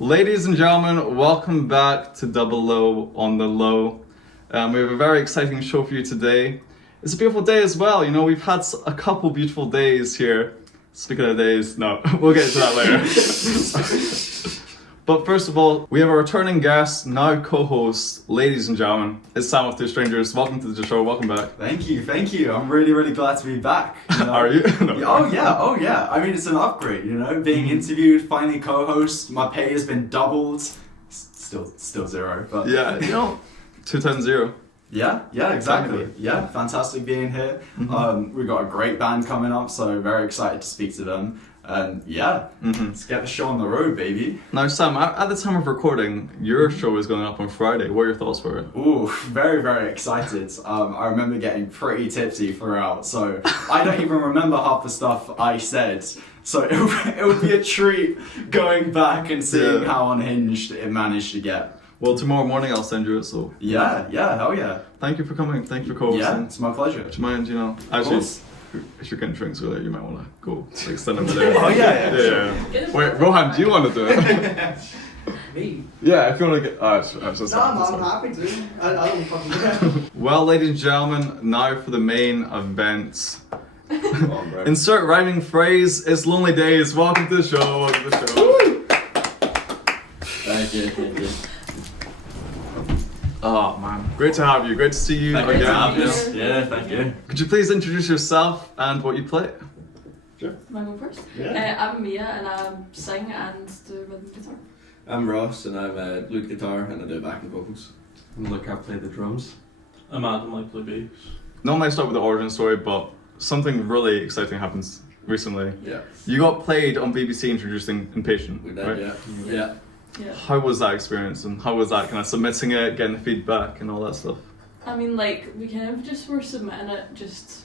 Ladies and gentlemen, welcome back to DoubleO on the Low. We have a very exciting show for you today. It's a beautiful day as well. You know, we've had a couple beautiful days here. Speaking of days, no, we'll get to that later. But first of all, we have a returning guest, now co-host, ladies and gentlemen. It's Sam of Two Strangers. Welcome to the show. Welcome back. Thank you. I'm really glad to be back. You know? Are you? No. Oh yeah. I mean, it's an upgrade, you know. Being interviewed, finally co-host. My pay has been doubled. Still zero, but Yeah, you know, 2 times 0. Yeah, exactly. Yeah, fantastic being here. We've got a great band coming up, so very excited to speak to them. And let's get the show on the road, baby. Now, Sam, at the time of recording, your show is going up on Friday. What are your thoughts for it? Ooh, very excited. I remember getting pretty tipsy throughout, so I don't even remember half the stuff I said. So it would be a treat going back and seeing how unhinged it managed to get. Well, tomorrow morning I'll send you it, so... Yeah, hell yeah. Thank you for coming, thank you for co-hosting. Yeah, it's my pleasure. Do you mind, you know, actually, if you're getting drinks earlier, you might want to go, like, send them there. Oh, yeah. Wait, Rohan, do you want to do it? Me? Yeah, if you want to get... I'm happy to. I don't fucking care. Well, ladies and gentlemen, now for the main event. Insert rhyming phrase, it's Lonely Days. Welcome to the show, Thank you. Oh man, great to have you. Great to see you Thank you again. for having us. Yeah, thank you. Could you please introduce yourself and what you play? Sure. Am I going first? Yeah. I'm Mia and I sing and do rhythm guitar. I'm Ross and I'm lead guitar and I do backing vocals. I'm Luke, I play the drums. I'm Adam, I play bass. Normally I start with the origin story, but something really exciting happens recently. Yeah. You got played on BBC introducing Impatient, We did, right? yeah. How was that experience and how was that kind of submitting it, getting the feedback and all that stuff? I mean, like, we kind of just were submitting it just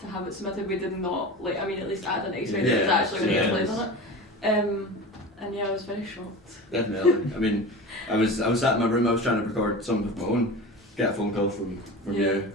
to have it submitted. We did not, like, I mean, at least I didn't expect it was actually going to get played on it. And yeah, I was very shocked. Definitely. I mean, I was sat in my room, I was trying to record something with my own, get a phone call from you.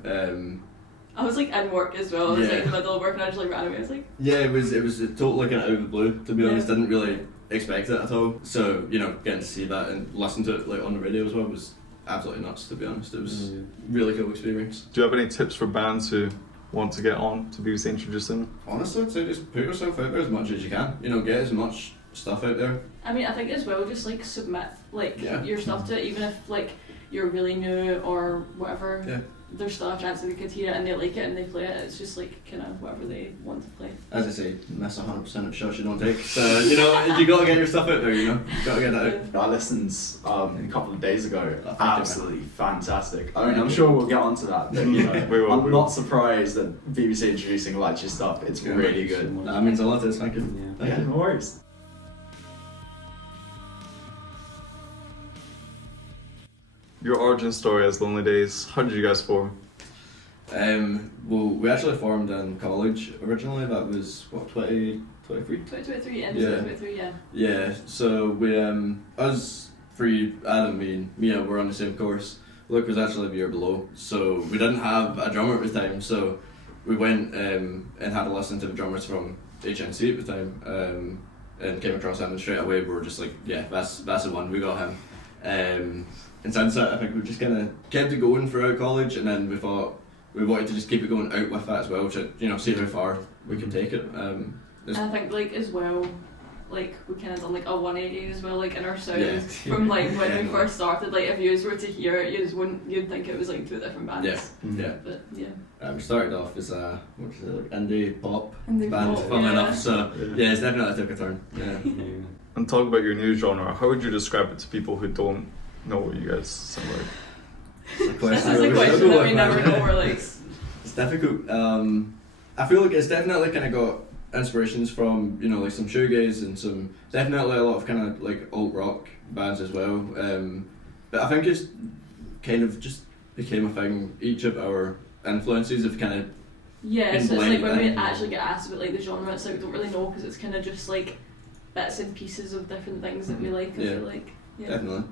I was like in work as well. I was like in the middle of work and I just like ran away. I was like, yeah, it was totally kind of out of the blue, to be honest. Didn't really expect it at all. So, you know, getting to see that and listen to it like on the radio as well was absolutely nuts, to be honest. It was a really cool experience. Do you have any tips for bands who want to get on to BBC introducing? Honestly, I'd say just put yourself out there as much as you can. You know, get as much stuff out there. I mean, I think as well, just like submit like your stuff to it, even if like you're really new or whatever. Yeah. There's still a chance that they could hear it and they like it and they play it. It's just like kind of whatever they want to play. As I say, miss 100% of shots you don't take. So, you know, you got to get your stuff out there, you know. You got to get that out. I listened a couple of days ago. Absolutely fantastic. I mean, Thank I'm you. sure we'll get onto that. But, you know, We will. I'm not surprised that BBC introducing likes your stuff. It's really good. That means a lot to us, thank you. Yeah, no worries. Your origin story as Lonely Days, how did you guys form? Well, we actually formed in college originally. That was, what, 2023? 2023, end of 2023, yeah. Yeah, so we, us three, Adam, me and Mia, were on the same course. Luke was actually the year below, so we didn't have a drummer at the time, so we went and had a listen to the drummers from HNC at the time, and came across him, and straight away we were just like, yeah, that's the one, we got him. And since that, I think we just kind of kept it going throughout college, and then we thought we wanted to just keep it going out with that as well, to, you know, see how far we can take it. And I think like as well, like we kind of done like a 180 as well, like in our sound from like when we first started. Like if you were to hear it, you'd think it was like 2 different bands. Yeah. But yeah. We started off as a like indie pop Indie band, pop, fun yeah. enough. So yeah, it's definitely took a turn. Yeah. And talk about your new genre. How would you describe it to people who don't know what you guys sound like? This is a question that we never know. We're like, it's difficult. I feel like it's definitely kind of got inspirations from, you know, like some shoegaze and some definitely a lot of kind of like alt rock bands as well. But I think it's kind of just became a thing. Each of our influences have kind of yeah. So it's like when we in. actually get asked about like the genre, it's like we don't really know because it's kind of just like bits and pieces of different things that we like. I feel like definitely.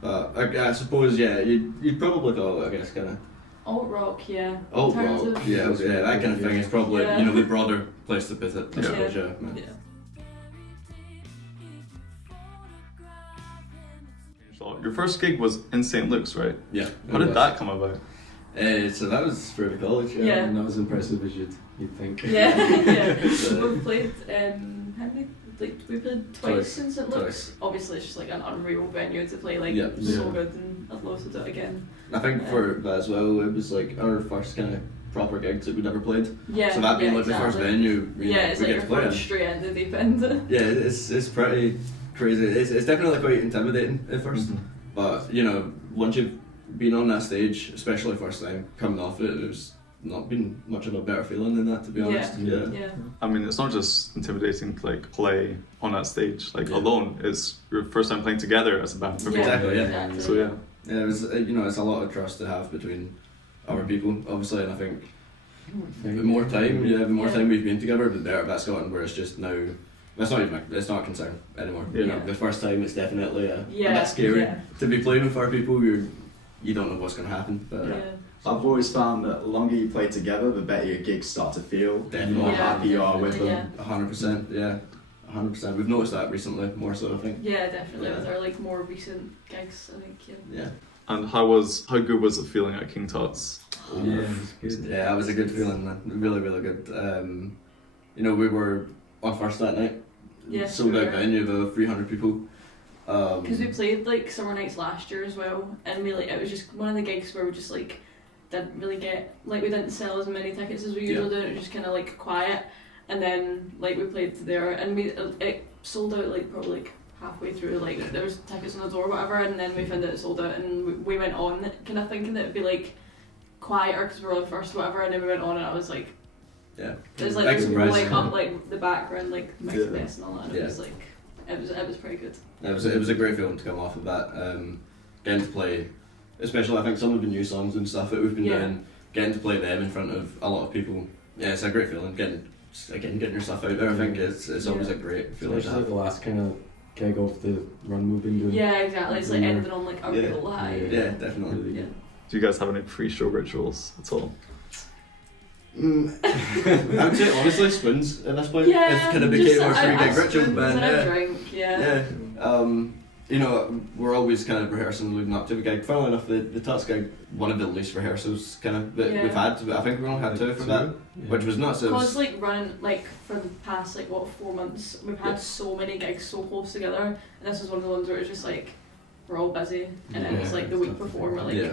But I suppose you'd probably call it, I guess, kind of alt rock, yeah. alt rock, Alternative. yeah, that kind of thing is probably you know the broader place to put it. I suppose, yeah. Yeah. your first gig was in St. Luke's, right? Yeah. How did that come about? So that was for the college. Yeah. Yeah. Not as impressive as you'd think. Yeah, yeah. So- We've played, how many, like, we played twice in St. Luke's. Twice. Obviously, it's just like an unreal venue to play, like, Yeah. so Yeah. good, and I'd love to do it again. I think for that as well, it was like our first kind of proper gigs that we'd ever played. Yeah. So that being yeah, like the first exactly. venue Yeah, it's we like get your to play in. first straight in the deep end. Yeah, it's pretty crazy. It's definitely quite intimidating at 1st Mhm. but you know, once you've been on that stage, especially first time coming off it, there's not been much of a better feeling than that, to be honest. Yeah. Yeah. Yeah. I mean, it's not just intimidating to like play on that stage like Yeah. alone. It's your first time playing together as a band. for me. Exactly, yeah. Exactly. So yeah. Yeah, it was, you know, it's a lot of trust to have between other people, obviously, and I think the more time, the more Yeah. time we've been together, the better that's gotten. Where it's just now, it's not a concern anymore. You know, Yeah. the first time it's definitely a Yeah. bit scary Yeah. to be playing with other people. You don't know what's going to happen. But Yeah. I've always found that the longer you play together, the better your gigs start to feel. The Definitely. more Yeah, happy you are with definitely, them. 100%, yeah, 100%. We've noticed that recently, more so, I think. Yeah, definitely. Yeah. With our like more recent gigs, I think. Yeah. Yeah. And how good was it feeling at King Tut's? Yeah, it was good. Yeah, that was a good feeling, man. Really, really good. You know, we were on first that night. Yes, Sold we out were. venue of over 300 people. Because we played like summer nights last year as well, and we like it was just one of the gigs where we just like didn't really get like we didn't sell as many tickets as we usually do. It was just kind of like quiet, and then like we played there, and it sold out like probably like halfway through. Like there was tickets on the door, or whatever, and then we found out it sold out, and we went on kind of thinking that it'd be like quieter because we were on first, or whatever, and then we went on, and I was like. Yeah. There's like Big this surprise. like up like the background like mix Yeah. and mess and all that. And Yeah. it was like it was pretty good. It was a great feeling to come off of that. Getting to play, especially I think some of the new songs and stuff that we've been Yeah. doing, getting to play them in front of a lot of people. Yeah, it's a great feeling. Getting your stuff out there. I think it's always a great feeling to Especially have. the last kind of gig of the run we've been doing. Yeah, exactly. It's like Yeah. ending on like a Yeah. real high. Yeah. Yeah, definitely. Really Yeah. good. Do you guys have any pre-show rituals at all? I would say honestly, spoons at this point. Yeah, It's kind of just became our a- free a gig ritual, spoons but and a yeah. drink, yeah. Yeah. You know, we're always kind of rehearsing leading up to the gig. Funnily enough, the Tuts gig, one of the least rehearsals kind of that Yeah. we've had. I think we only had two for that, Yeah. which was nuts. It was, Cause like running like for the past like 4 months, we've had Yeah. so many gigs so close together, and this was one of the ones where it's just like we're all busy, and then it's Yeah, like the it's week tough to before we're like yeah.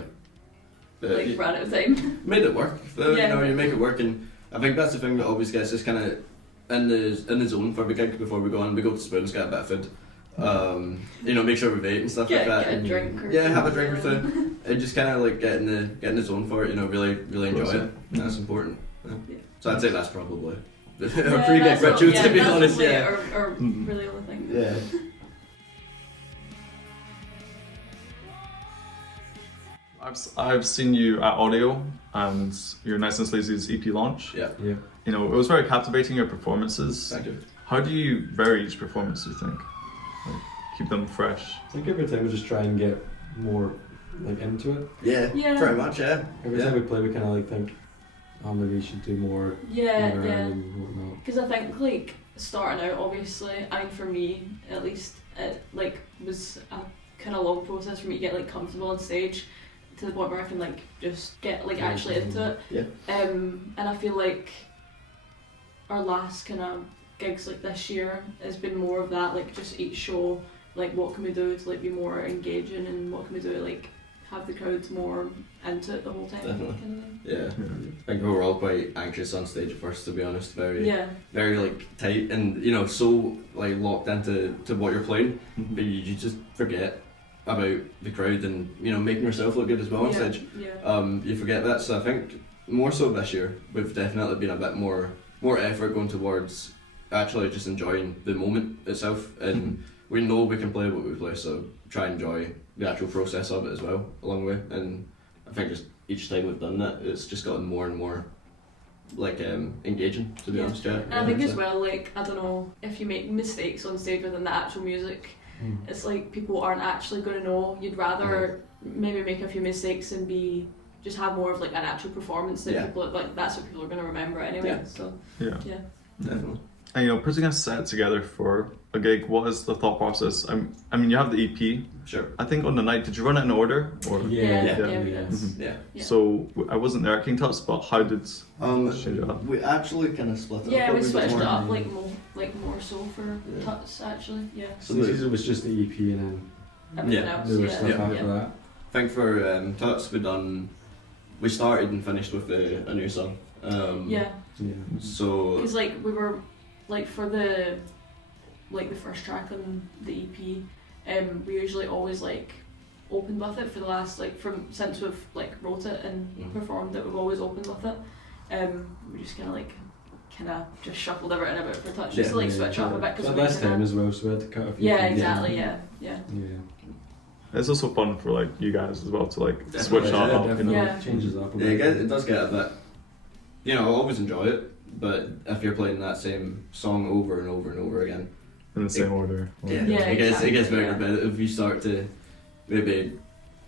like You ran out of time. made it work. You Yeah. know, you make it work, and I think that's the thing that always gets us kind of in the zone for the gig before we go on. We go to spoons, get a bit of food. You know, make sure we've ate and stuff Get like that. a drink. Or Yeah, have a drink or two. And just kind of like get in the zone for it. You know, really enjoy Awesome. it. That's important. Yeah. Yeah. So I'd say that's probably our Yeah, pre-gig that's all- ritual, yeah, to be that's honest. probably Yeah. Our Mhm. really only thing. Yeah. I've seen you at Audio and your Nice and Sleazy's EP launch. Yeah. Yeah. You know, it was very captivating, your performances. Thank you. How do you vary each performance, do you think? Like, keep them fresh? I think every time we just try and get more like into it. Yeah. Yeah. Pretty much. Yeah. Every Yeah. time we play, we kind of like think, oh, maybe we should do more. Yeah, run around yeah. and whatnot. Because I think like starting out, obviously, I mean for me at least, it like was a kind of long process for me to get like comfortable on stage, to the point where I can like just get like actually into it. Yeah. And I feel like our last kind of gigs like this year has been more of that, like just each show, like what can we do to like be more engaging, and what can we do to like have the crowd more into it the whole time. Definitely. Kind of thing. Yeah. I think we were all quite anxious on stage at first, to be honest. Very. Yeah. Very like tight and you know so like locked into what you're playing, but you just forget about the crowd and you know making yourself look good as well on Yeah. stage. Yeah. You forget that, so I think more so this year we've definitely been a bit more effort going towards actually just enjoying the moment itself, and we know we can play what we play, so try and enjoy the actual process of it as well along the way. And I think just each time we've done that, it's just gotten more and more like engaging, to be Yeah. honest. Yeah. And I think so- as well, like, I don't know, if you make mistakes on stage within the actual music, it's like people aren't actually going to know. You'd rather maybe make a few mistakes and just have more of like an actual performance that Yeah. people, like, that's what people are going to remember anyway. Yeah. So, Yeah. yeah. Definitely. And putting a set together for a gig, what is the thought process? I mean, you have the EP. Sure. I think on the night, did you run it in order? Or Yeah, Yeah. we did. Yeah. Yeah. So I wasn't there at King Tut's, but how did change it up? We actually kind of split it Yeah, up. we switched it more. up like more so for Yeah. Tuts actually. Yeah. So this was just the EP and then Everything Yeah. else. there was Yeah. stuff Yeah. after that. I think for Tuts we started and finished with a new song. Yeah. Yeah. So Because like we were like for the first track on the EP, we usually always like opened with it for the last since we've like wrote it and Mhm. performed it, we've always opened with it. We just kind of just shuffled everything a bit for Touch just to like switch up a bit So because last time as well, so we had to cut a few yeah, things. exactly, yeah. Yeah. It's also fun for like you guys as well to like Definitely, switch that yeah, up. Definitely Yeah. changes up a yeah, bit. it does get a bit. I always enjoy it, but if you're playing that same song over and over and over again, In the same order. yeah, Yeah, it gets exactly, very yeah. repetitive. You start to maybe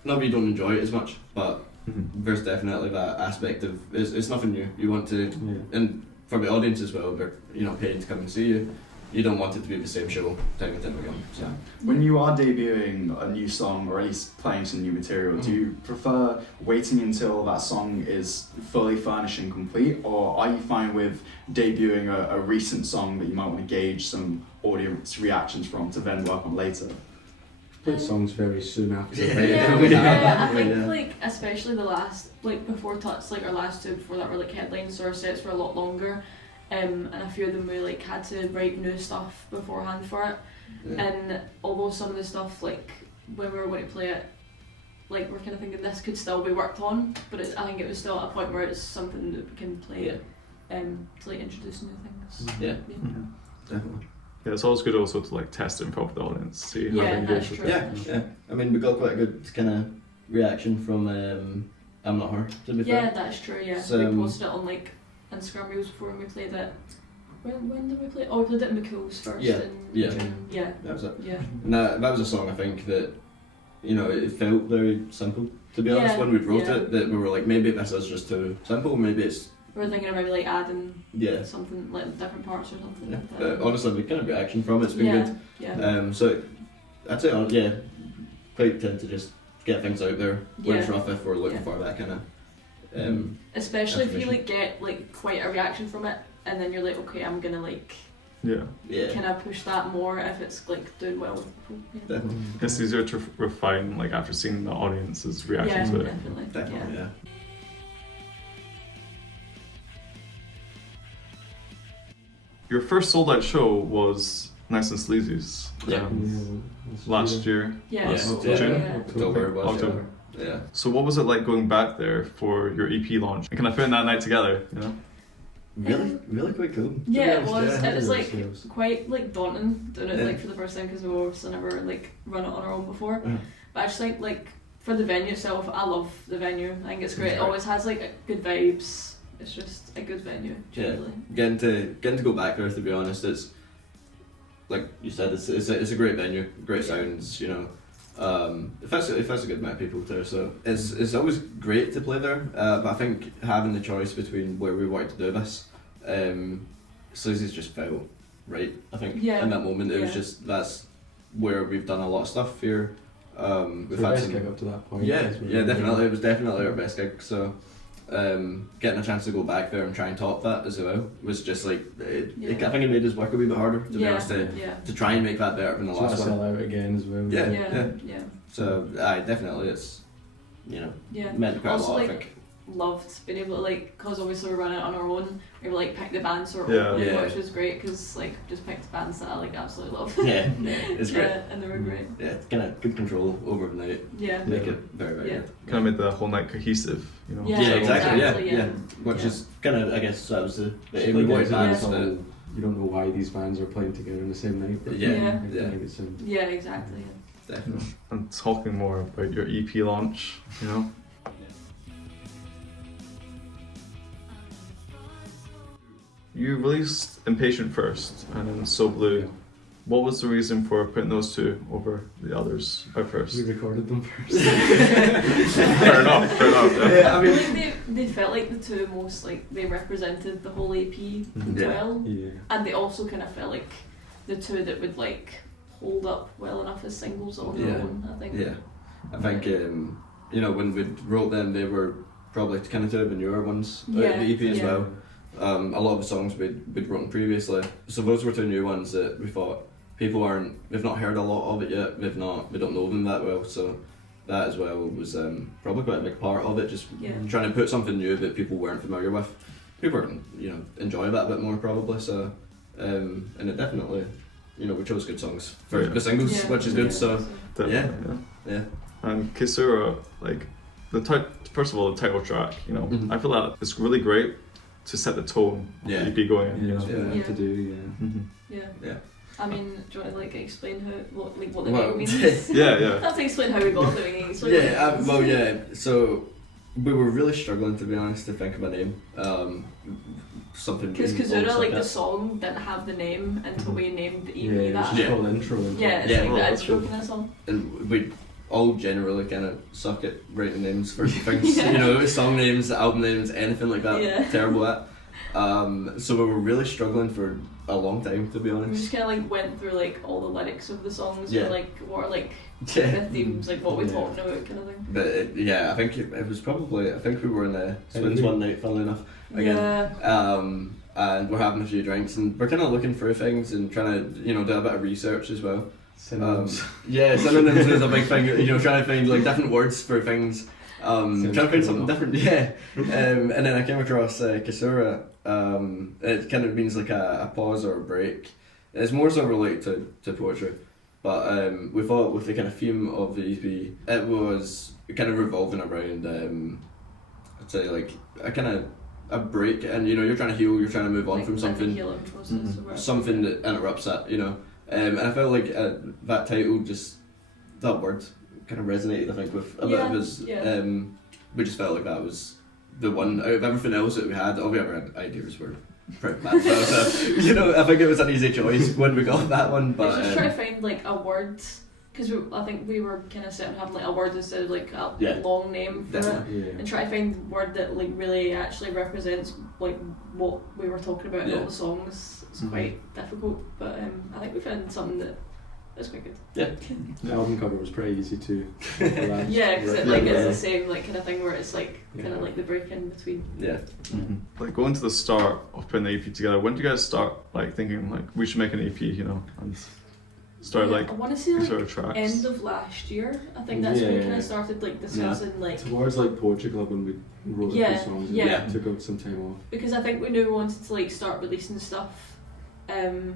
not that you don't enjoy it as much, but Mhm. there's definitely that aspect of it's nothing new. You want to, Yeah. and for the audience as well, they're paying to come and see you. You don't want it to be the same show time and time again. So. When you are debuting a new song or at least playing some new material, do you prefer waiting until that song is fully furnished and complete, or are you fine with debuting a recent song that you might want to gauge some audience reactions from to then work on later? Played songs very soon after. Yeah. Yeah, I think Yeah. like especially the last before Tuts, like our last two before that were like headlines, so our sets were a lot longer. And a few of them we like had to write new stuff beforehand for it. Yeah. And although some of the stuff like when we were going to play it, like we're kind of thinking this could still be worked on, but I think it was still at a point where it's something that we can play to like introduce new things. Yeah. Mhm. Definitely. Yeah, it's always good also to like test it in front of the audience, see how Yeah, they engage that's with true. it. Yeah. I mean, we got quite a good kind of reaction from I'm Not Her, to be Yeah, fair. that's true. Yeah, So, we posted it on like Instagram reels before and we played it. When did we play? Oh, we played it in McCool's first. Yeah, in yeah. June. Yeah. That was it. Yeah. And that was a song I think that, it felt very simple, to be honest, Yeah, when we wrote yeah. it, that we were like, maybe this is just too simple, maybe it's, We were thinking of maybe like adding yeah. something like different parts or something Yeah. like that. But honestly, the kind of reaction from it's been yeah, good. yeah. So I'd say, yeah, quite tend to just get things out there when it's Yeah. rough if we're looking Yeah. for that kind of. Especially if you information. like get like quite a reaction from it, and then you're like, okay, I'm gonna like Yeah. Yeah, kind of push that more if it's like doing well with people. Yeah, definitely. It's easier to refine like after seeing the audience's reaction yeah, to it. definitely. Definitely, yeah. Your first sold out show was Nice and Sleazy's Yeah. last year. Yeah. Last Yeah. June? Yeah. October was October. Yeah. So what was it like going back there for your EP launch and kind of putting that night together, you know? Really quite cool. to be Yeah, it honest, was. yeah. It was Yeah, like it was. quite like daunting doing it Yeah. like for the first time because we've obviously never like run it on our own before. Yeah. But I just think like for the venue itself, I love the venue. I think it's great. It's It great. always has like good vibes. It's just a good venue, Yeah. generally. Getting to go back there, to be honest, it's like you said, it's a great venue, great sounds, it fits a good amount of people there, so it's always great to play there. But I think having the choice between where we wanted to do this, Sleazy's just felt right. I think Yeah. in that moment it was Yeah. just that's where we've done a lot of stuff here. We've The had best some. gig up to that point. Yeah, as well. yeah, definitely. It was definitely our best gig. So, getting a chance to go back there and try and top that as well was just like Yeah. I think it made us work a wee bit harder, to be honest, Yeah. to try and make that better than the So to last one. sell out again as well. Yeah. Yeah. So, definitely, it's Yeah. meant quite Also, a lot. I like, think. Loved being able to like, cause obviously we're running it on our own. We were like pick the bands sort Yeah. of, Yeah. which was great because like just picked bands that I like absolutely love. Yeah, it's great. Yeah, and they were great. Yeah, it's kind of good control over the night. Yeah. Make it very, very Yeah. good. Kind of made the whole night cohesive, you know? Yeah, Yeah, exactly. exactly, Yeah, yeah. Which Yeah. is kind of, I guess, that was the It's aim. like We wanted it's all- bands that. you don't know why these bands are playing together on the same night. But Yeah, Yeah. I yeah. think it's Yeah, exactly. Yeah. Definitely. And talking more about your EP launch, you know? You released Impatient first, and then So Blue What was the reason for putting those two over the others at first? We recorded them first. Fair enough. Yeah. Yeah, I I mean, think they felt like the two most like they represented the whole EP Mhm. well, Yeah. and they also kind of felt like the two that would like hold up well enough as singles on their Yeah. own. I think. Yeah, I think when we wrote them, they were probably kind of two of the newer ones out of the EP as Yeah. well. A lot of the songs we'd written previously, so those were two new ones that we thought they've not heard a lot of it yet. We don't know them that well, so that as well was probably quite a big part of it. Just Yeah. trying to put something new that people weren't familiar with. People were enjoy that a bit more probably. So and it definitely, we chose good songs for Yeah. the singles, Yeah. which is good. So Definitely, yeah. And Kisura, like first of all, the title track, Mhm. I feel that it's really great to set the tone Yeah. of the EP going in. Yeah, that's what I Yeah. had to do. Yeah. Mhm. Yeah. Yeah. I mean, do you want to like explain what the Well, name means? Yeah. I have to explain how we got to it. Explain Yeah, what it means. yeah. So we were really struggling, to be honest, to think of a name. Something. Because almost Kazura, like the that. song, didn't have the name until we named the EP Yeah, it was that. just called intro. Yeah, it's Yeah, like well, the that's intro good. kind of song. And we all generally kind of suck at writing names for things. Yeah. Song names, album names, anything like that. Yeah. Terrible at. So we were really struggling for a long time, to be We honest. just kind of like went through like all the lyrics of the songs, Yeah. and like what are like Yeah. the themes, like what we Yeah. talking about, kind of thing. But I think it was probably. I think we were in the Swins we- one night, funnily enough. Again. Yeah. And we're having a few drinks and we're kind of looking through things and trying to do a bit of research as well. Synonyms. Yeah, synonyms is a big thing. Trying to find like different words for things. Trying to find something different. Yeah. And then I came across Kisura. It kind of means like a pause or a break. It's more so related to poetry, but we thought with the kind of theme of the EP, it was kind of revolving around I'd say like a break, and you're trying to heal, you're trying to move on Like, from the something. healing process Mhm. or whatever. Something that interrupts that, and I felt like that title that word kind of resonated, I think, with a bit of us. Yeah. We just felt like that was the one out of everything else that we had. All we ever had ideas were pretty bad. So, I think it was an easy choice when we got that one. But But just try to find like a word, because I think we were kind of set on having like a word instead of like a Yeah. long name for it. Definitely. Yeah. And try to find a word that like really actually represents like what we were talking about in Yeah. all the songs. It's Mhm. quite difficult, but I think we found something that was quite good. The album cover was pretty easy to. for that. Yeah, because Right. like Yeah. it's the same like kind of thing where it's like kind Yeah. of like the break in between. Yeah. Like going to the start of putting the EP together, when did you guys start like thinking like we should make an EP, and start Yeah, like I want to say like sort of tracks? end of last year. I think that's when we Yeah. kind of started like discussing like. Towards like Poetry Club when we wrote a Yeah, few songs. yeah. And took out some time off. Because I think we knew we wanted to like start releasing stuff, and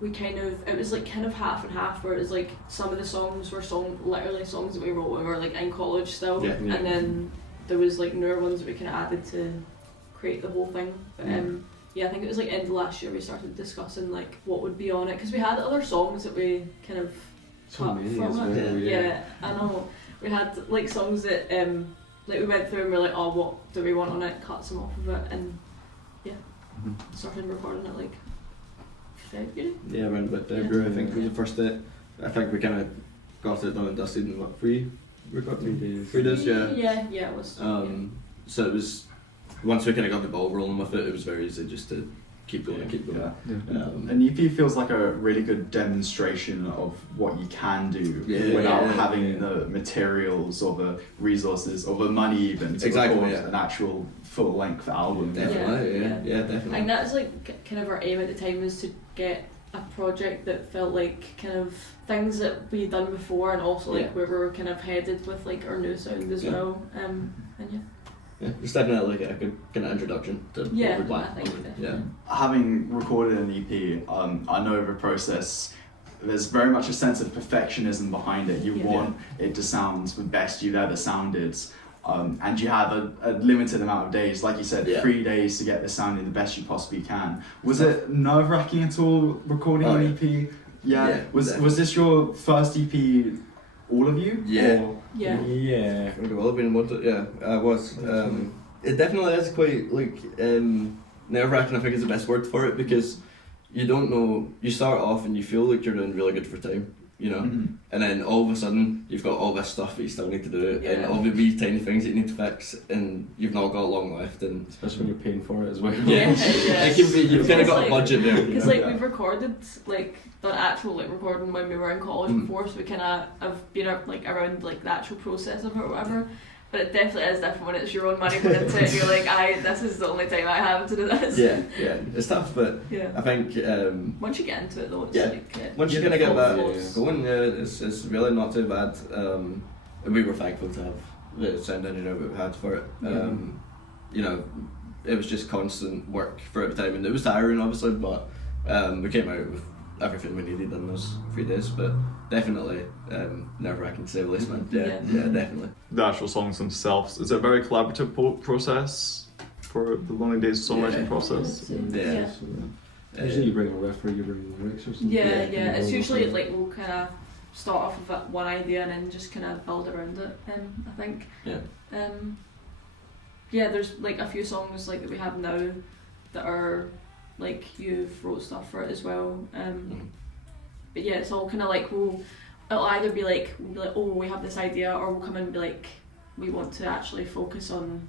we it was like kind of half and half, where it was like some of the songs were literally songs that we wrote when we were like in college still, Yeah. Yeah. and then there was like newer ones that we kind of added to create the whole thing. But I think it was like end of last year we started discussing like what would be on it, because we had other songs that we kind of So cut many from as well. it. Yeah. I know. We had like songs that like we went through and we're like, oh, what do we want on it? Cut some off of it, and Mhm. started recording it like February. Yeah, around about February, I think was the first day. I think we kind of got it done and dusted in what, 3 3 days. 3 days, yeah. Yeah, it was. So it was, once we kind of got the ball rolling with it, it was very easy just to keep going and keep going. Yeah. Yeah. An EP feels like a really good demonstration of what you can do Yeah, without yeah, having yeah. the materials or the resources or the money even to Exactly, record yeah. an actual full-length album. Definitely, Yeah. yeah, definitely. And that's like kind of our aim at the time, was to get a project that felt like kind of things that we'd done before, and also like Yeah. where we were kind of headed with like our new sound as Yeah. well. And yeah. Yeah, it's definitely like a good kind of introduction to Yeah, what we plan. I think definitely. Yeah. Having recorded an EP, I know the process. There's very much a sense of perfectionism behind it. You Yeah. want it to sound the best you've ever sounded, and you have a limited amount of days. Like you said, Yeah. 3 days to get this sounding the best you possibly can. Was it nerve-wracking at all recording Oh, an yeah. EP? Yeah. Yeah, Was this your first EP, all of you? Yeah. Or- Yeah. Yeah. I think it will have been one to, yeah, it was. It definitely is quite like nerve wracking, I think is the best word for it, because you don't know. You start off and you feel like you're doing really good for time, you know, Mhm. and then all of a sudden you've got all this stuff that you still need to do, and Yeah. all the wee tiny things that you need to fix, and you've not got long left, and Especially when you're paying for it as well. yeah, Yeah. it can be. You've kind of got a It's budget there. Because you know? like we've recorded like the actual like recording when we were in college Mm. before, so we kind of have been like around like the actual process of it or whatever. But it definitely is different when it's your own money put into it. And you're like, this is the only time I have to do this. Yeah, it's tough, but Yeah. I think once you get into it though, it's Yeah. like once you yeah, kind of get full that flows. going, it's really not too bad. And we were thankful to have the sound engineer that we had for it. You know, it was just constant work for the time, and it was tiring obviously, but we came out with everything we needed in those 3 days. But definitely nerve-wracking to say the least, man. Yeah, definitely. The actual songs themselves, is it a very collaborative process for the Lonely Days songwriting Yeah. process? Yeah. Usually you bring a riff or you bring lyrics or something. Yeah, Yeah. yeah. It's usually like we'll kind of start off with that one idea and then just kind of build around it. I think. Yeah. Yeah, there's like a few songs like that we have now that are like you've wrote stuff for it as well. But yeah, it's all kind of like it'll either be like oh we have this idea, or we'll come in and be like we want to actually focus on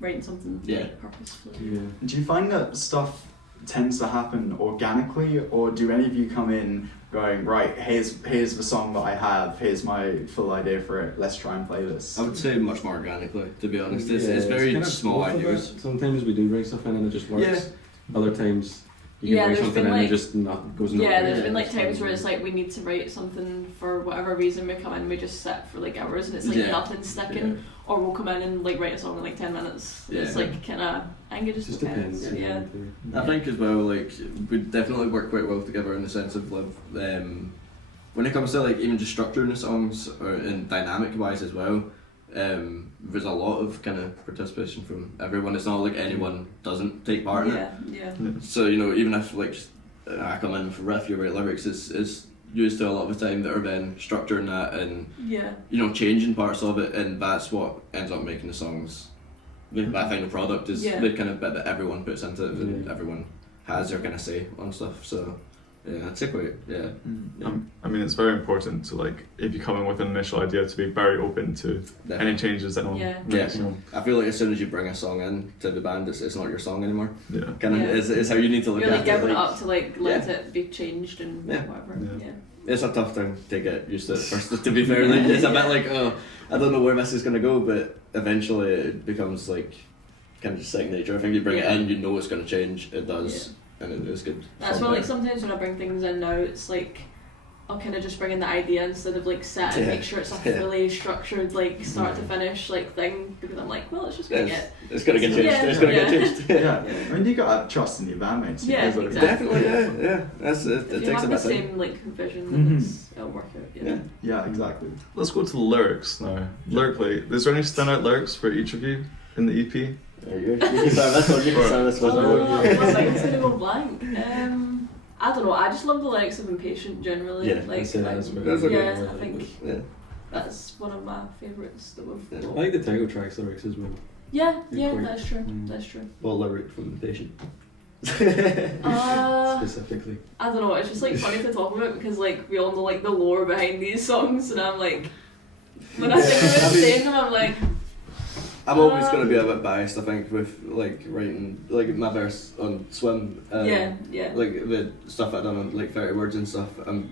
writing something like purposefully. Yeah. Do you find that stuff tends to happen organically, or do any of you come in going, right, here's the song that I have, here's my full idea for it, let's try and play this? I would say much more organically, to be honest. It's Yeah, very kind of small both of ideas. it. Sometimes we do bring stuff in and it just works. Other times you can Yeah, bring there's something been, in and like- it just goes nowhere. Yeah, there's Yeah, been like it's times fine. where it's like we need to write something for whatever reason, we come in, we just sit for like hours and it's like Yeah. nothing sticking, or we'll come in and like write a song in like 10 minutes. It's Yeah. like kind of, I think it It just just depends. depends. Yeah. I think as well, like we definitely work quite well together in the sense of like, when it comes to like even just structuring the songs or and dynamic wise as well. There's a lot of kind of participation from everyone. It's not like anyone doesn't take part in it. Yeah. So you know, even if like I come in for riff, you write lyrics, it's used to a lot of the time that are then structuring that and Yeah. you know changing parts of it, and that's what ends up making the songs. That final product is Yeah. the kind of bit that everyone puts into it, and Yeah. everyone has their kind of say on stuff. So yeah, it's quite I mean, it's very important to like, if you come in with an initial idea, to be very open to definitely. any changes that Yeah. Yeah. you know. I feel like as soon as you bring a song in to the band, it's not your song anymore. Yeah. Kind of Yeah. is how you need to look You're like at it. giving it Like, up to like let it be changed and Yeah. whatever. Yeah. Yeah. it's a tough thing to get used to at first. To be fair, like, it's a bit like I don't know where this is gonna go, but eventually it becomes like kind of just second nature. I think you bring Yeah. it in, you know it's gonna change. It does, and it is good. That's why like sometimes when I bring things in now, it's like I'll kind of just bring in the idea instead of like sit and Yeah. make sure it's a Yeah. fully structured like start to finish like thing, because I'm like, well, it's just gonna get It's gonna get changed. Yeah. It's gonna get Yeah. changed. Yeah, I mean, you gotta trust in your bandmates. Yeah, because exactly. Definitely, yeah. That's it. if It you takes a have the bit of time. same like vision, then it'll work out. Yeah. Yeah, exactly. Let's go to the lyrics now. Lyrically, is there any standout lyrics for each of you in the E EP? There you go. You can start this one. You can start this one. My mind's gonna go blank. I don't know. I just love the lyrics of Impatient generally. Yeah, like, I'd say that's very That's good. okay. yeah, I think Yeah. that's one of my favourites that we've Yeah. got. I like the title track's lyrics as well. Yeah, Good yeah, point. that's true. Mm. That's true. What lyric from the patient? Specifically. I don't know. It's just like funny to talk about because like we all know like the lore behind these songs, and I'm like, when I think about saying them, I'm like, I'm always going to be a bit biased, I think, with like writing like my verse on Swim. yeah. Like the stuff I've done on like 30 words and stuff. I'm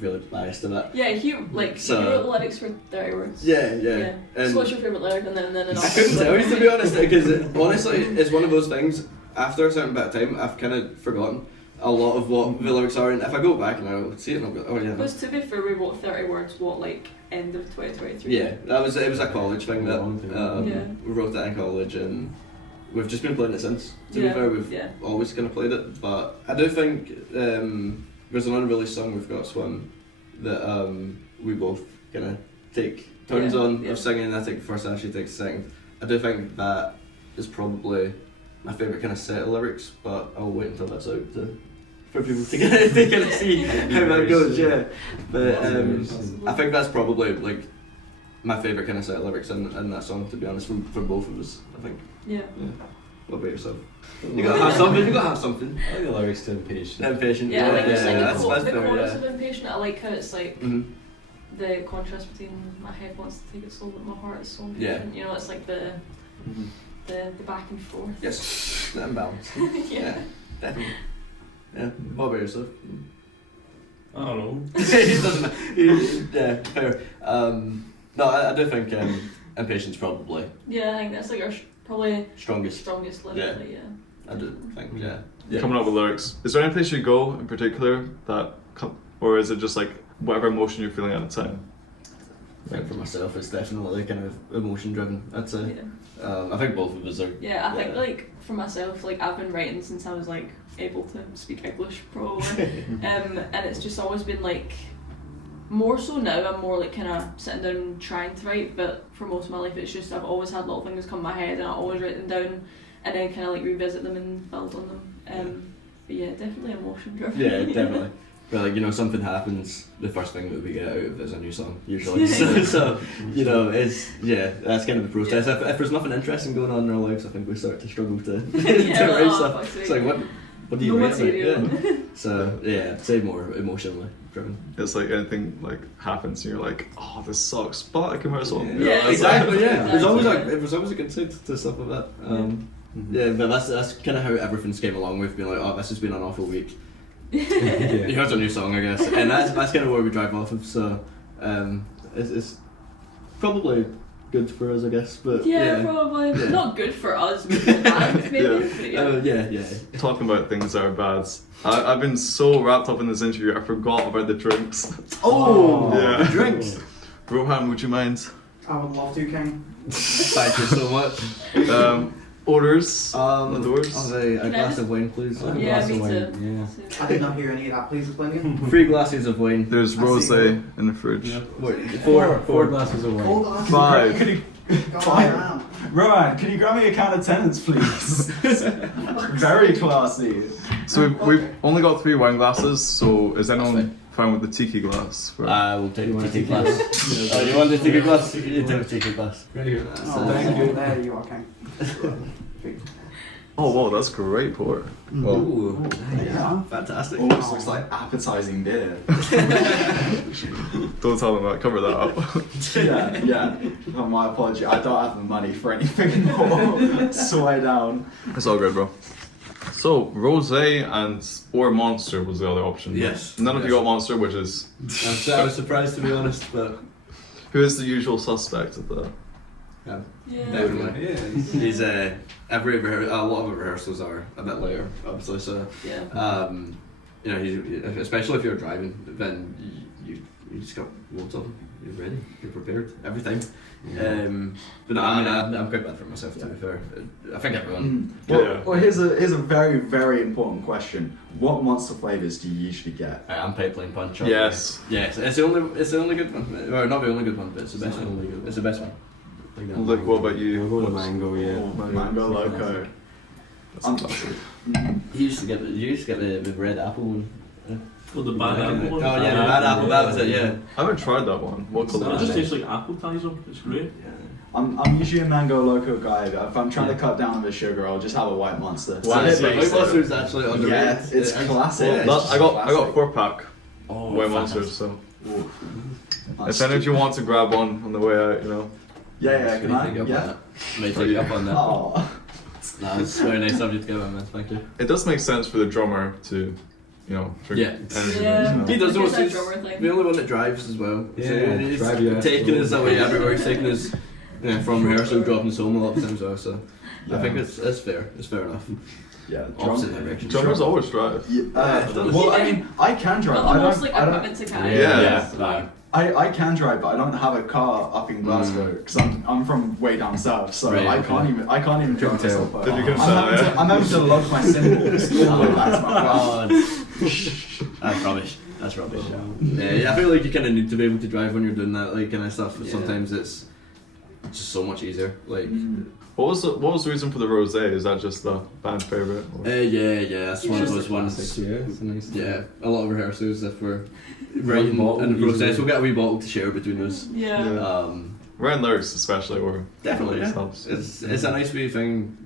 really biased to that. Yeah, he like So- he wrote the lyrics for 30 words. Yeah. So what's your favourite lyric? And then I couldn't tell you to be honest, because honestly, it's one of those things. After a certain bit of time, I've kind of forgotten a lot of what the lyrics are, and if I go back and I'll see it, and I'll go, oh yeah. Because to be fair, we wrote 30 words. What like end of 2023? Yeah, it was a college thing that Yeah. we wrote it in college, and we've just been playing it since. To Yeah, be fair, we've yeah. always kind of played it, but I do think there's an unreleased song we've got, Swim, that we both kind of take turns Yeah, on yeah. of singing, and I think first Ashley takes a second. I do think that is probably my favourite kind of set of lyrics, but I'll wait until that's out for people to kind of see how that goes, yeah. But I think that's probably like my favourite kind of set of lyrics in that song, to be honest, from both of us, I think. Yeah. What about yourself? You gotta have something. You gotta have something. I like the lyrics to Impatient. Impatient. Yeah, I like yeah, the that's the fair. chorus Yeah. of Impatient. I like how it's like Mhm. the contrast between my head wants to take it slow, but my heart is so Yeah. impatient. You know, it's like the back and forth. Yes, that imbalance. Yeah. Definitely. Yeah. What about yourself? I don't know. He doesn't. Yeah, fair. No, I do think Impatient's probably Yeah, I think that's like our probably strongest. strongest lyrically. Yeah. I do think. Yeah. Coming up with lyrics. Is there any place you go in particular that, or is it just like whatever emotion you're feeling at the time? I think for myself, it's definitely kind of emotion driven. I'd say. Yeah. I think both of us are. Yeah, I think like for myself, like I've been writing since I was like able to speak English probably, and it's just always been like more so now. I'm more like kind of sitting down and trying to write, but for most of my life, it's just I've always had little things come to my head, and I always write them down, and then kind of like revisit them and build on them. But yeah, definitely emotion driven. Yeah, definitely. But like, you know, something happens, the first thing that we get out of it is a new song, usually. So you know, that's kind of the process. Yeah. If there's nothing interesting going on in our lives, I think we start to struggle to, Yeah, to like, write oh, stuff. fuck's It's sake. like, what do you No write about? material. Yeah. So yeah, I'd say more emotionally driven. It's like anything like happens and you're like, oh, this sucks, but I can write a song. Yeah, exactly. Yeah, there's always Exactly. there's always a good side to stuff like that. Yeah, but that's kind of how everything's came along with being like, oh, this has been an awful week. Here's a new song, I guess, and that's kind of where we drive off of. So, it's probably good for us, I guess. But Yeah, probably. Yeah. Not good for us, good for the band, maybe. Yeah. But yeah. yeah. Talking about things that are bad. I've been so wrapped up in this interview, I forgot about the drinks. Oh, Yeah. the drinks. Rohan, would you mind? I would love to, King. Thank you so much. Orders? The doors? a Can I glass just- of wine, please. A Yeah, glass me of wine, too. I did not hear any of that. Please explain again. 3 glasses of wine. There's I see. rosé in the fridge. Wait, Four glasses of wine. Hold on. Five. Could you, God Five. damn. Rowan, can you grab me a can of tenants, please? Very classy. So we've only got 3 wine glasses, so is anyone fine. fine with the tiki glass? For I will take You the want tiki a glass. tiki Oh, you want the tiki glass? You take the tiki glass. Right here. Oh, Thank you. There you are, King. Oh, wow, that's great pour. Well, Ooh, Yeah. fantastic. Almost looks like appetizing dinner. don't tell them that, cover that up. yeah. Oh, my apology. I don't have the money for anything more. Swear down. It's all good, bro. So, rosé or Monster was the other option. Yes. None of you Yes. got Monster, which is... I was surprised, to be honest, but Who is the usual suspect of that? Yeah. definitely. Yeah. He's a lot of rehearsals are a bit later, obviously. So, Yeah. you know, especially if you're driving, then you just got loads of them. You're ready. You're prepared every time. But no, I mean, I'm quite bad for myself, to be fair. I think everyone. Well, here's a very, very important question. What monster flavors do you usually get? I'm Pipeline Punch. Yes. Yes, it's the only good one. Or not the only good one, but it's the best one. It's the best one. Look, what about you? I'll go with mango, yeah. Mango Loco. That's a classic. You used to get the red apple one. Well, the bad apple one. Oh yeah, the bad apple. That was it. Yeah. I haven't tried that one. What It colour just is tastes it? like appetizer. It's great. I'm usually a Mango Loco guy. If I'm trying to cut down on the sugar, I'll just have a white monster. Wow. It's White basic. Monster is actually underrated. Yeah, it's classic. Yeah, It's That- just I got classic. 4-pack Oh, white fantastic. monsters, so That's if any of you want to grab one on the way out, you know. Yeah, can I? Yeah. May take you up on that. Oh. No, it's very nice of you to give it, man. Thank you. It does make sense for the drummer to, you know, drink Yeah. energy Yeah. drinks, you know. He does It's also. that He's drummer thing. the only one that drives as well. Yeah, he's drive your ass taking home. us away everywhere. He's taking us from rehearsal, dropping us home a lot of times as well. So I Yeah. think it's fair. It's fair enough. Yeah. Opposite direction. Drummers always drive. Well, I mean, I can drive. Not the I most don't. like I don't. equipment to carry. Yeah. I can drive, but I don't have a car up in Glasgow because I'm from way down south, so Right, I okay. can't even drive Couldn't myself. Did you I'm couldn't tell, having yeah? to, I'm having to lock my cymbals all the way back to my car. That's rubbish. That's rubbish. Yeah, I feel like you kind of need to be able to drive when you're doing that like kind of stuff. Yeah. Sometimes it's just so much easier. Like, What was the reason for the rosé? Is that just the band favorite? Or? yeah, that's one of It's those just ones. Yeah, it's a nice. Yeah, a lot of rehearsals if we're writing bottle in the process. usually. We'll get a wee bottle to share between us. Yeah. Yeah. Writing lyrics especially, or Definitely, yeah. helps. It's a nice wee thing.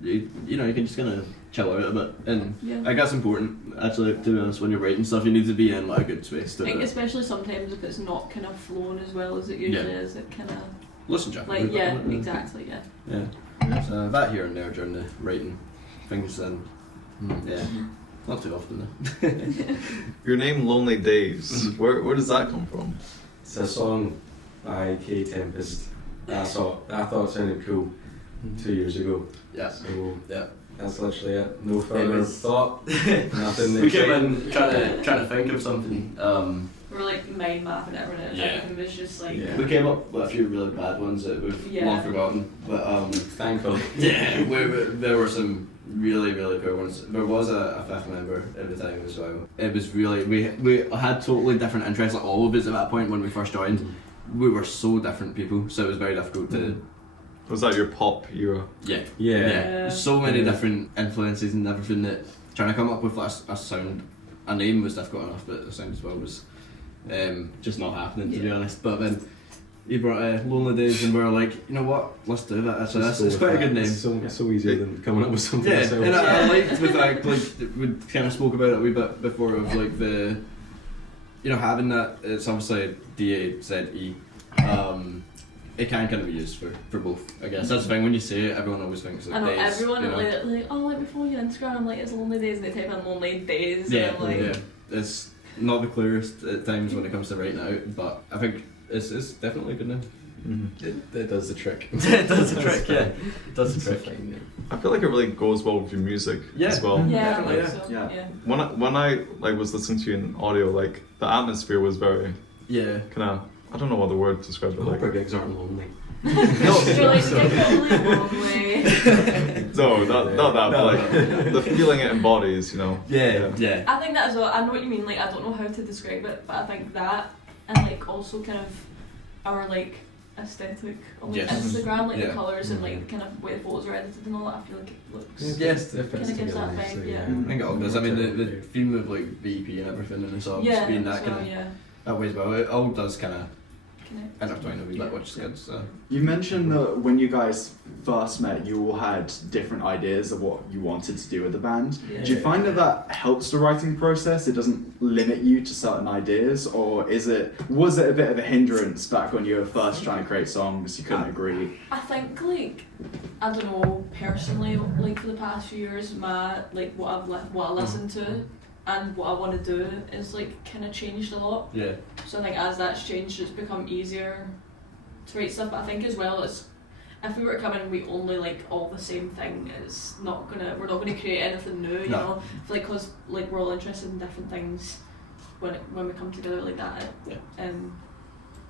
You know, you can just kind of chill out a bit, and Yeah. I guess it's important actually. To be honest, when you're writing stuff, you need to be in like a good space to I think especially sometimes if it's not kind of flowing as well as it usually is, it kind of listen to it. like exactly. So that here and there during the writing things, and yeah, not too often though. Your name, Lonely Daze. Where does that come from? It's a song by K Tempest. I thought it sounded cool 2 years ago. Yeah. So Yeah. that's literally it. No further thought. Nothing. We came exciting. in trying to think of something. We're like mind mapping everything. Yeah. Everything was just like We came up with a few really bad ones that we've long forgotten, but Thankful. yeah, there were some really poor ones. There was a fifth member at the time as well. It was really we had totally different interests, like all of us at that point when we first joined. We were so different people, so it was very difficult to. Was that your pop era? Yeah. So many different influences and everything that trying to come up with a sound, a name was difficult enough, but the sound as well was just not happening to be honest. But then he brought Lonely Daze and we were like, you know what, let's do that. So it's quite a good name. It's so easier than coming up with something. Yeah, myself. and I liked with like we kind of spoke about it a wee bit before of like the, you know, having that, it's obviously DAZE. It can kind of be used for both, I guess. That's the thing, when you say it, everyone always thinks of I know Daze, everyone you know? like oh let me follow you on Instagram, like it's Lonely Days, and they type in Lonely Days, Yeah, and I'm like yeah. It's not the clearest at times when it comes to writing it out, but I think it's definitely a good name. It does the trick. It does the trick, yeah. It does the trick. I feel like it really goes well with your music as well. yeah, Definitely, I think so. yeah. Yeah. When I like was listening to you in audio, like the atmosphere was very Yeah. kind of, I don't know what the word to describe it I hope our like. gigs aren't lonely. You're like the wrong way. No, not that, but like the feeling it embodies, you know. Yeah. I think that as well. I know what you mean. Like I don't know how to describe it, but I think that and like also kind of our like aesthetic on like, Yes. Instagram, like Yeah. the colours and like kind of way the photos are edited and all that. I feel like it looks. Yes, It fits Kinda gives that together vibe, nicely, yeah. I think it all does. I mean, the theme of like the EP and everything and the songs Yeah, being that so, kind of yeah. that way as well. It all does kind of Connect. intertwine a wee bit, which is good. So. You mentioned that when you guys first met, you all had different ideas of what you wanted to do with the band. Yeah. Do you find that helps the writing process? It doesn't limit you to certain ideas, or was it a bit of a hindrance back when you were first trying to create songs? You couldn't agree. I think like I don't know personally, like for the past few years, my like what I listen to and what I want to do is like kind of changed a lot. Yeah. So I think as that's changed, it's become easier to write stuff. But I think as well, it's if we were to come in and we only like all the same thing, we're not gonna create anything new. You know, I feel like because like we're all interested in different things when we come together like that,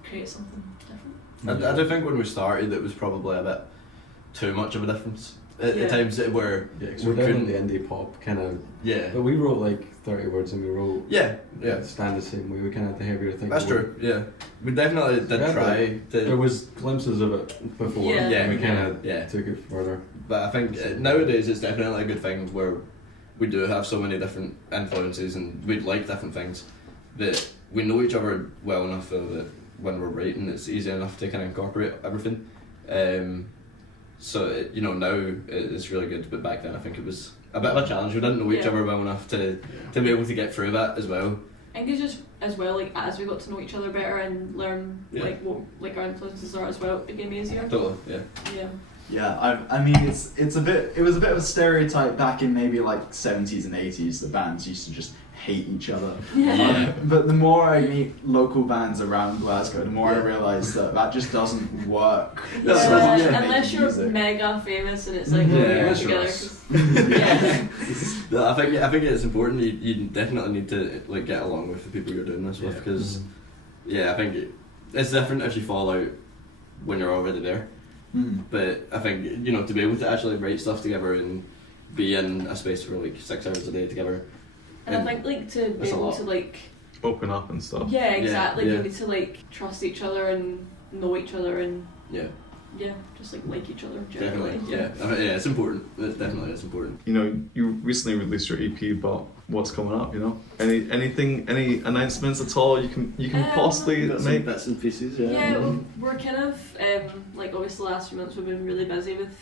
create something different. I do think when we started, it was probably a bit too much of a difference. At Yeah. times where So we're down the indie pop kind of. yeah. But we wrote like 30 words and we wrote. Yeah. Stand the same way. We kind of had the heavier thing. That's true. Yeah. We definitely did Yeah, try There to. was glimpses of it before. Yeah. Yeah, And we kind of yeah. took it further. But I think nowadays it's definitely a good thing where we do have so many different influences and we like different things that we know each other well enough so that when we're writing it's easy enough to kind of incorporate everything. So it, now it's really good, but back then I think it was a bit of a challenge. We didn't know each Yeah. other well enough to be able to get through that as well. I think it's just as well like as we got to know each other better and learn Yeah. like what like our influences are as well, it became easier. Totally, yeah. Yeah. Yeah, I mean it was a bit of a stereotype back in maybe like 70s and 80s that bands used to just hate each other. Yeah. But the more I meet local bands around Glasgow, the more I realise that just doesn't work. Yeah, so much for unless making you're music. mega famous and it's like Yeah, you're unless together. you're us. 'Cause- yeah. No, I think it's important. You definitely need to like get along with the people you're doing this with because I think it's different if you fall out when you're already there. But I think to be able to actually write stuff together and be in a space for like 6 hours a day together. And I think like to be That's a able lot. to like Open up and stuff. yeah exactly Yeah. you need to like trust each other and know each other and Yeah, just like each other generally. definitely. Yeah, I mean, it's important. It definitely is important. You know, you recently released your EP, but what's coming up. You know, any announcements at all you can possibly Got some make. bits and pieces, Yeah, we're kind of like obviously the last few months we've been really busy with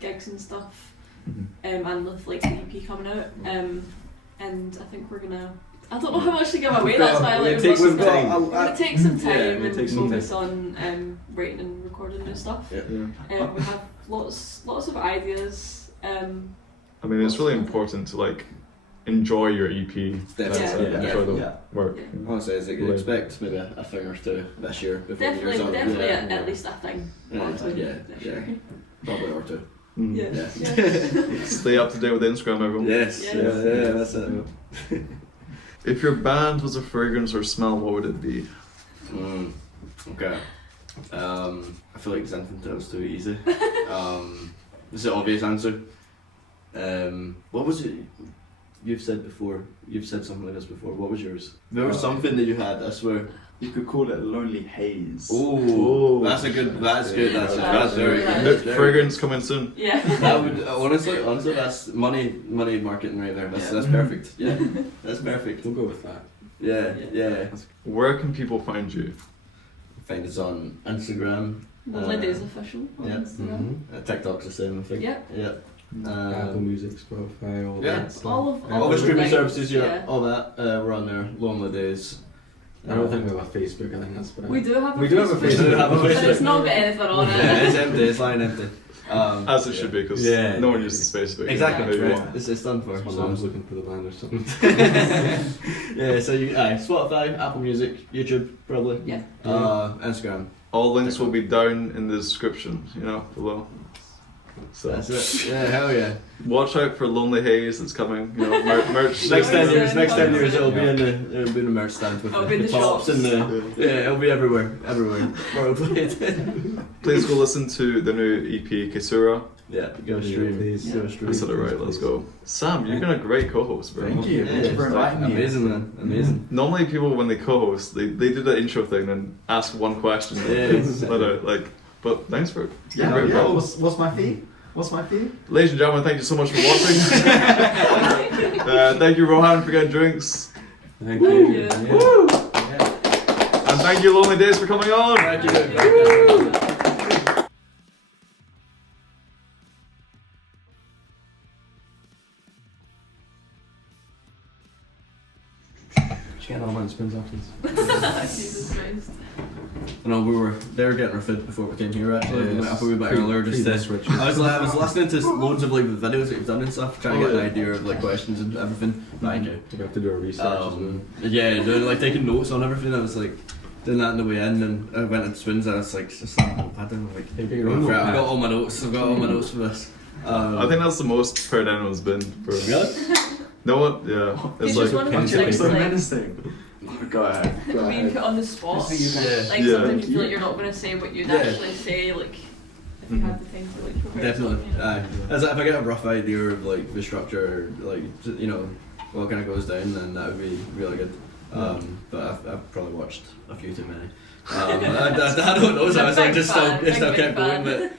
gigs and stuff, and with like the EP coming out, and I think we're gonna. I don't know how much to give away. That's why we're we're gonna take some time Yeah, and take some focus on writing and recording new stuff. Yeah. We have lots of ideas. I mean, it's really important to like enjoy your EP. Definitely. Enjoy the Yeah. work. Honestly, I think expect maybe a thing or two this year before the year's Definitely, out. definitely at least a thing. or two Yeah, this yeah. year. Probably or two. Yes. Yeah. Yes. Stay up to date with Instagram, everyone. Yes. Yes. Yeah, that's it. If your band was a fragrance or smell, what would it be? Okay. I feel like Zenton that was too easy. This is the obvious answer. What was it? You've said before. You've said something like this before. What was yours? There was something that you had. I swear. You could call it lonely haze. Oh, that's a good. That's good. That's very good. The That's very fragrance coming soon. Yeah. That would honestly that's money marketing right there. That's perfect. Yeah, that's perfect. We'll go with that. Yeah. Where can people find you? Find us on Instagram. Lovely Daze official on yeah. Instagram. TikTok's the same, I think. Yep. Yeah. Apple Music, Spotify, all yeah. that stuff. All the streaming things, services, yeah, all that. We're on there. Lonely Days. I don't think we have a Facebook. I think that's about it. We do have a We do have a We do have a but Facebook. it's not got anything on it. Yeah, it's empty. It's lying empty. As it should be, because Yeah. no one uses Facebook. Exactly. Maybe Right. one. This is done for. My So. mom's looking for the band or something. Yeah. So you, Spotify, Apple Music, YouTube, probably. Yeah. Instagram. All links will be down in the description, below. So That's it. Yeah. Hell yeah. watch out for Lonely Haze that's coming. Merch. Next 10 Yeah. years. Next 10 years, it'll be Yeah. in the merch stand with It'll be in the the tops shops. and the. Yeah, it'll be everywhere. Probably. Please go listen to the new EP Kisura. Yeah. Go stream. Please. Go stream. I said it right. Let's go. Sam, you've been a great co-host, bro. Thank you. Thank you for inviting me. Amazing, man. Amazing. Normally, people when they co-host, they do the intro thing and ask one question. Yeah. Let out, but thanks for Yeah, great, yeah. bro. What's my fee? What's my fee? Ladies and gentlemen, thank you so much for watching. Thank you, Rohan, for getting drinks, Thank Woo. you. Yeah. Yeah. and thank you, Lonely Days, for coming on. Thank you. Channel man spins options. Jesus Christ. No, they were getting our food before we came here actually. Yes. I thought we better earlier just to. switch. I was listening to loads of like the videos that you've done and stuff, trying to get an idea of like questions and everything. Thank you. We have to do our research as well. Yeah, doing like taking notes on everything. I was like doing that on the way in, and I went to Swins and I was like just like notepad and I'm like, Hey, get your own right, I've notepad. got all my notes. I've got all my notes for this. I think that's the most proud anyone's been for. Really? No what? Yeah, it's He's like just one of those Ken's things so like menacing. Go ahead. Go being ahead. put on the spot. Yeah. Like Yeah. sometimes you feel like you're not going to say what you'd Yeah. actually say, like if you had the time to like prepare. Definitely. something, you know. As if I get a rough idea of like the structure, like what kind of goes down, then that would be really good. But I've probably watched a few too many. I don't know, so I was like, just still Big kept going. fan. But